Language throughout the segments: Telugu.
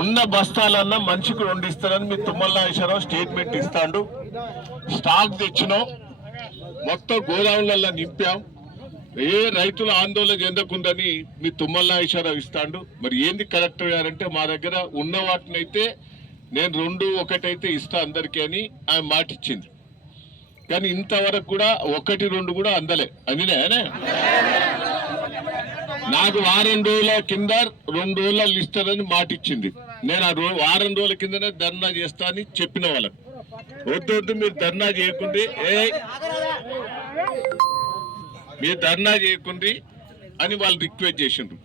ఉన్న బస్తాలన్నా మంచికి రెండు ఇస్తానని మీ తుమ్మల నాగేశ్వరరావు స్టేట్మెంట్ ఇస్తాడు. స్టాక్ తెచ్చినాం. మొత్తం గోదాములలో నింపాం. ఏ రైతుల ఆందోళన చెందకుందని మీ తుమ్మల నాగేశ్వరరావు ఇస్తాడు. మరి ఏంది కరెక్ట్ గారంటే మా దగ్గర ఉన్న వాటినైతే నేను రెండు ఒకటైతే ఇస్తా అందరికీ అని ఆయన మాట ఇచ్చింది కానీ ఇంతవరకు కూడా ఒకటి రెండు కూడా అందలే. అందినాయనే నాకు వారం రోజుల కింద రెండు రోజుల ఇస్తానని మాట ఇచ్చింది నేను ఆ రో- వారం రోజుల కిందనే ధర్నా చేస్తా అని చెప్పిన వాళ్ళకు. వద్దు వద్దు మీరు ధర్నా చేయకుండి. ఏ? మీరు ధర్నా చేయకుండి అని వాళ్ళు రిక్వెస్ట్ చేసిండ్రు.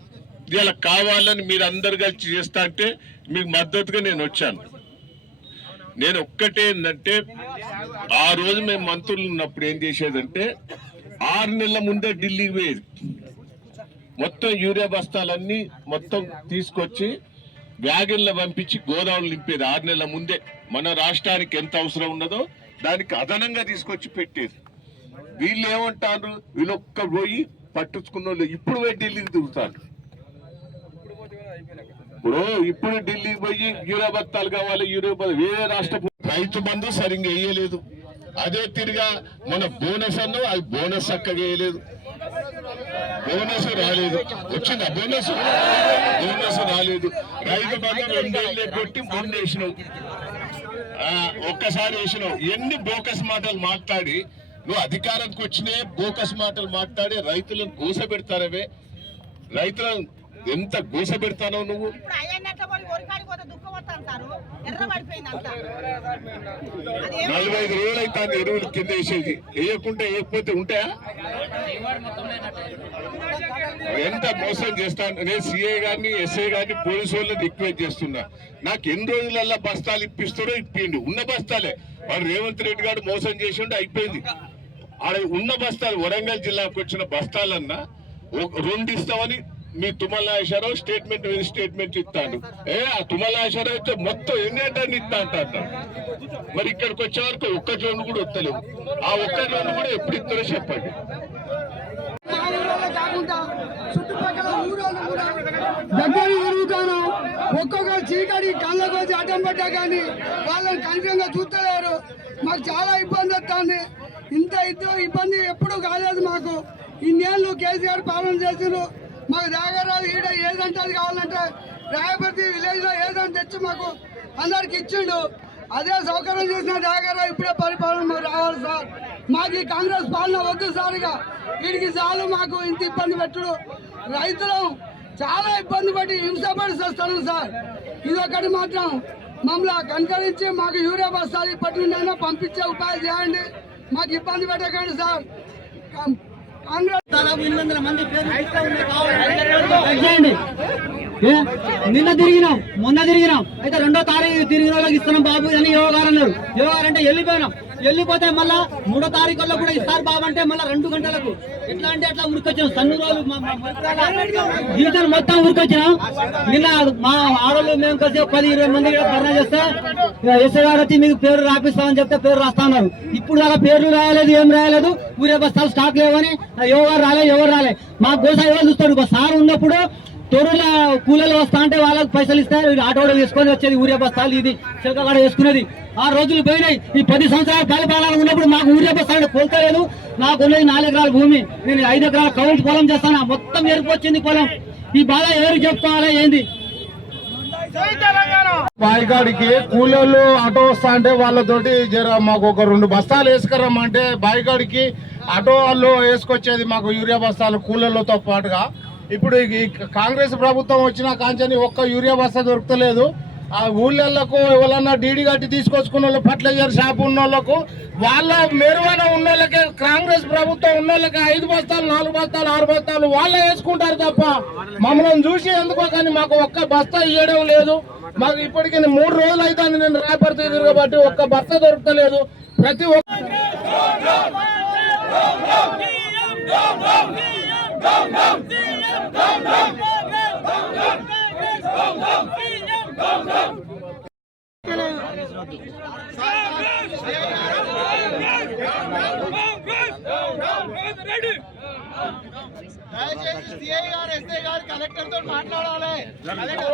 ఇలా కావాలని మీరు అందరు కలిసి చేస్తా అంటే మీకు మద్దతుగా నేను వచ్చాను. నేను ఒక్కటే ఏంటంటే ఆ రోజు మేము మంత్రులు ఉన్నప్పుడు ఏం చేసేదంటే ఆరు నెలల ముందే ఢిల్లీకి పోయేది. మొత్తం యూరియా బస్తాలన్నీ మొత్తం తీసుకొచ్చి వ్యాగన్లో పంపించి గోదావరి నింపేది ఆరు నెలల ముందే. మన రాష్ట్రానికి ఎంత అవసరం ఉన్నదో దానికి అదనంగా తీసుకొచ్చి పెట్టేది. వీళ్ళు ఏమంటారు? వీళ్ళొక్క పోయి పట్టించుకున్న వాళ్ళు ఇప్పుడు పోయి ఢిల్లీకి దిగుతారు. ఇప్పుడు ఇప్పుడు ఢిల్లీకి పోయి యూరియా బత్తాలు కావాలి యూరో వేరే రాష్ట్ర రైతు బంధు సరిగ్గా వేయలేదు. అదే తిరిగా మన బోనస్ అన్నం అది బోనస్ చక్కగా వేయలేదు. బోనస్ రాలేదు. వచ్చిందా బోనస్ బోనస్ రాలేదు. రైతు బంధు రెండేళ్ళే కొట్టి మొన్న వేసినావు ఒక్కసారి వేసినావు. ఎన్ని బోకస్ మాటలు మాట్లాడి నువ్వు అధికారానికి వచ్చినే బోకస్ మాటలు మాట్లాడి రైతులను కూసబెడతారవే రైతులను ఎంత గోస పెడతానో నువ్వు? నలభై ఐదు రోజులు అయితే ఎరువులు కింద వేసేది. వేయకుంటే వేయకపోతే ఉంటాయా? ఎంత మోసం చేస్తాను? నేను సిఐ గారిని ఎస్ఐ గారిని పోలీసు వాళ్ళని రిక్వెస్ట్ చేస్తున్నా. నాకు ఎన్ని రోజులల్లా బస్తాలు ఇప్పిస్తారో ఇప్పిండు. ఉన్న బస్తాలే. వాడు రేవంత్ రెడ్డి గారు మోసం చేసిండు అయిపోయింది. ఆడ ఉన్న బస్తాలు వరంగల్ జిల్లాకు వచ్చిన బస్తాలన్నా రెండు ఇస్తామని మీ తుమ్మల స్టేట్మెంట్ స్టేట్మెంట్ ఇస్తాడు. ఏ ఆ తుమ్మల అయితే మొత్తం ఎన్ని ఏటాన్ని ఇస్తా మరి ఇక్కడికి వచ్చే వరకు ఒక్క జోన్ కూడా వస్తలేవు. ఆ ఒక్క జోన్ కూడా ఎప్పుడు ఇస్తారో చెప్పండి. కాకుండా చుట్టుపక్కల కూడా దగ్గర తిరుగుతాను. ఒక్కొక్క చీకటి కళ్ళకు వచ్చి అడ్డం పడ్డా కానీ వాళ్ళని కనికంగా చూస్తలేరు. మాకు చాలా ఇబ్బంది వస్తుంది. ఇంత ఇద్దు ఇబ్బంది ఎప్పుడు కాలేదు మాకు. ఇన్నేళ్ళు కేసీఆర్ పాలన చేసినారు మాకు దగ్గర ఈడ ఏదంటే అది కావాలంటే రాయపర్తి విలేజ్లో ఏదంటే తెచ్చి మాకు అందరికి ఇచ్చిండు. అదే సౌకర్యం చేసిన దగ్గర ఇప్పుడే పరిపాలన రావాలి సార్. మాకు ఈ కాంగ్రెస్ పాలన వద్దు సారిగా వీడికి చాలు మాకు ఇంత ఇబ్బంది పెట్టడు. రైతులు చాలా ఇబ్బంది పడి హింసపడి చేస్తాను సార్. ఇది ఒకటి మాత్రం మమ్మల్ని కనుకరించి మాకు యూరియా బస్తాలు ఇప్పటి నుండి అయినా పంపించే ఉపాయం చేయండి. మాకు ఇబ్బంది పెట్టకండి సార్. దాదాపు ఎనిమిది వందల మంది నిన్న తిరిగినాం మొన్న తిరిగినాం. అయితే రెండో తారీఖు తిరిగిన వాళ్ళకి ఇస్తున్నాం బాబు అని యోగారు అన్నారు. యోగారు అంటే వెళ్ళిపోయినాం. వెళ్ళిపోతే మళ్ళా మూడో తారీఖుల్లో కూడా ఇస్తారు బాబంటే మళ్ళీ రెండు గంటలకు. ఎట్లా అంటే అట్లా ఉరికొచ్చాం సన్ను రోజులు జీవితాలు మొత్తం ఉరికొచ్చినాం. నిన్న మా ఆడవాళ్ళు మేము కలిసి పది ఇరవై మంది ధర్నా చేస్తే ఎస్ఐ గారు వచ్చి మీకు పేరు రాపిస్తామని చెప్తే పేరు రాస్తా ఉన్నారు ఇప్పుడు దాకా పేర్లు రాయలేదు ఏం రాయలేదు. ఊరే బస్తాలు స్టాక్ లేవని ఎవరు రాలే ఎవరు రాలే. మా గోసా ఎవరు చూస్తారు సార్ ఉన్నప్పుడు తొరుల కూలీలు వస్తా అంటే వాళ్ళకి పైసలు ఇస్తారు ఆటో వేసుకొని వచ్చేది ఊరే బస్తాలు ఇది. చిలకగాడ వేసుకునేది. ఆ రోజులు పోయినాయి. ఈ పది సంవత్సరాలు పరిపాలన ఉన్నప్పుడు మాకు ఊరే బస్తాలు కోల్తలేదు నాకు ఉన్నది నాలుగు ఎకరాల భూమి. నేను ఐదు ఎకరాల కౌంట్ పొలం చేస్తాను. మొత్తం ఎరుకొచ్చింది పొలం. ఈ బాధ ఎవరు చెప్పుకోవాలా ఏంది? బాయికాడికి కూలోళ్ళు ఆటో వస్తా అంటే వాళ్ళతోటి జర మాకు ఒక రెండు బస్తాలు వేసుకురమ్మంటే బాయికాడికి ఆటో వాళ్ళు వేసుకొచ్చేది మాకు యూరియా బస్తాలు కూలోళ్ళతో పాటుగా. ఇప్పుడు ఈ కాంగ్రెస్ ప్రభుత్వం వచ్చిన కాంచని ఒక్క యూరియా బస్తా దొరకలేదు ఆ ఊళ్ళకు ఎవరన్నా డీడీ కట్టి తీసుకొచ్చుకున్న వాళ్ళు ఫర్టిలైజర్ షాప్ ఉన్న వాళ్ళకు వాళ్ళ మెరువైన ఉన్న వాళ్ళకి కాంగ్రెస్ ప్రభుత్వం ఉన్న వాళ్ళకి ఐదు బస్తాలు నాలుగు బస్తాలు ఆరు బస్తాలు వాళ్ళే వేసుకుంటారు తప్ప మమ్మల్ని చూసి ఎందుకో కానీ మాకు ఒక్క బస్తా ఇవ్వడం లేదు. మాకు ఇప్పటికి మూడు రోజులు అవుతుంది నేను రేపటి తిరగబట్టి ఒక్క బస్తా దొరకలేదు ప్రతి ఒక్క దయచేసి సిఐ గారు ఎస్ఐ గారు కలెక్టర్ తో మాట్లాడాలి collector